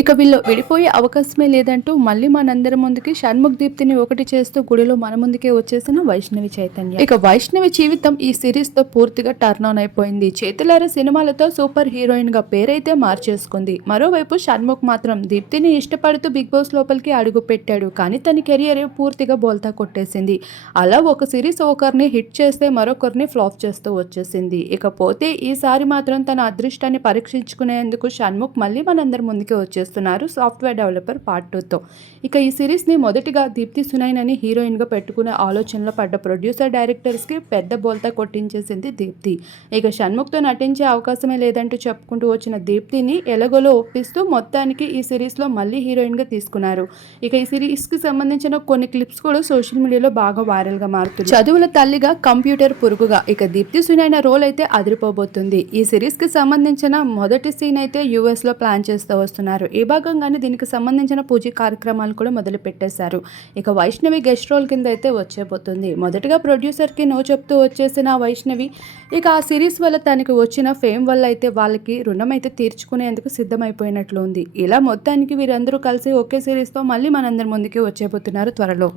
ఇక వీళ్ళు విడిపోయే అవకాశమే లేదంటూ మళ్ళీ మనందరి ముందుకి షణ్ముఖ్ దీప్తిని ఒకటి చేస్తూ గుడిలో మన ముందుకే వచ్చేసిన వైష్ణవి చైతన్య. ఇక వైష్ణవి జీవితం ఈ సిరీస్తో పూర్తిగా టర్న్ ఆన్ అయిపోయింది. చేతులార సినిమాలతో సూపర్ హీరోయిన్గా పేరైతే మార్చేసుకుంది. మరోవైపు షణ్ముఖ్ మాత్రం దీప్తిని ఇష్టపడుతూ బిగ్ బాస్ లోపలికి అడుగు పెట్టాడు కానీ తన కెరియర్ పూర్తిగా బోల్తా కొట్టేసింది. అలా ఒక సిరీస్ ఒకరిని హిట్ చేస్తే మరొకరిని ఫ్లాప్ చేస్తూ వచ్చేసింది. ఇకపోతే ఈసారి మాత్రం తన అదృష్టాన్ని పరీక్షించుకునేందుకు షణ్ముఖ్ మళ్ళీ మనందరి ముందుకే చేస్తున్నారు సాఫ్ట్వేర్ డెవలపర్ పార్ట్ టూతో. ఇక ఈ సిరీస్ని మొదటిగా దీప్తి సునైన్ అని హీరోయిన్గా పెట్టుకునే ఆలోచనలో పడ్డ ప్రొడ్యూసర్ డైరెక్టర్స్కి పెద్ద బోల్తా కొట్టించేసింది దీప్తి. ఇక షణ్ముఖ్తో నటించే అవకాశమే లేదంటూ చెప్పుకుంటూ వచ్చిన దీప్తిని ఎలగోలో ఒప్పిస్తూ మొత్తానికి ఈ సిరీస్లో మళ్ళీ హీరోయిన్గా తీసుకున్నారు. ఇక ఈ సిరీస్కి సంబంధించిన కొన్ని క్లిప్స్ కూడా సోషల్ మీడియాలో బాగా వైరల్గా మారుతుంది చదువుల తల్లిగా కంప్యూటర్ పురుగుగా ఇక దీప్తి సునైన రోల్ అయితే అదిరిపోబోతుంది. ఈ సిరీస్కి సంబంధించిన మొదటి సీన్ అయితే యూఎస్లో ప్లాన్ చేస్తూ వస్తున్నారు. ఈ భాగంగానే దీనికి సంబంధించిన పూజ కార్యక్రమాలు కూడా మొదలు పెట్టేశారు. ఇక వైష్ణవి గెస్ట్ రోల్ కింద అయితే వచ్చేపోతుంది. మొదటగా ప్రొడ్యూసర్కి నో చెప్తూ వచ్చేసిన వైష్ణవి ఇక ఆ సిరీస్ వల్ల తనకి వచ్చిన ఫేమ్ వల్ల అయితే వాళ్ళకి రుణం అయితే తీర్చుకునేందుకు సిద్ధమైపోయినట్లు ఉంది ఇలా మొత్తానికి వీరందరూ కలిసి ఒకే సిరీస్తో మళ్ళీ మనందరి ముందుకి వచ్చేపోతున్నారు త్వరలో.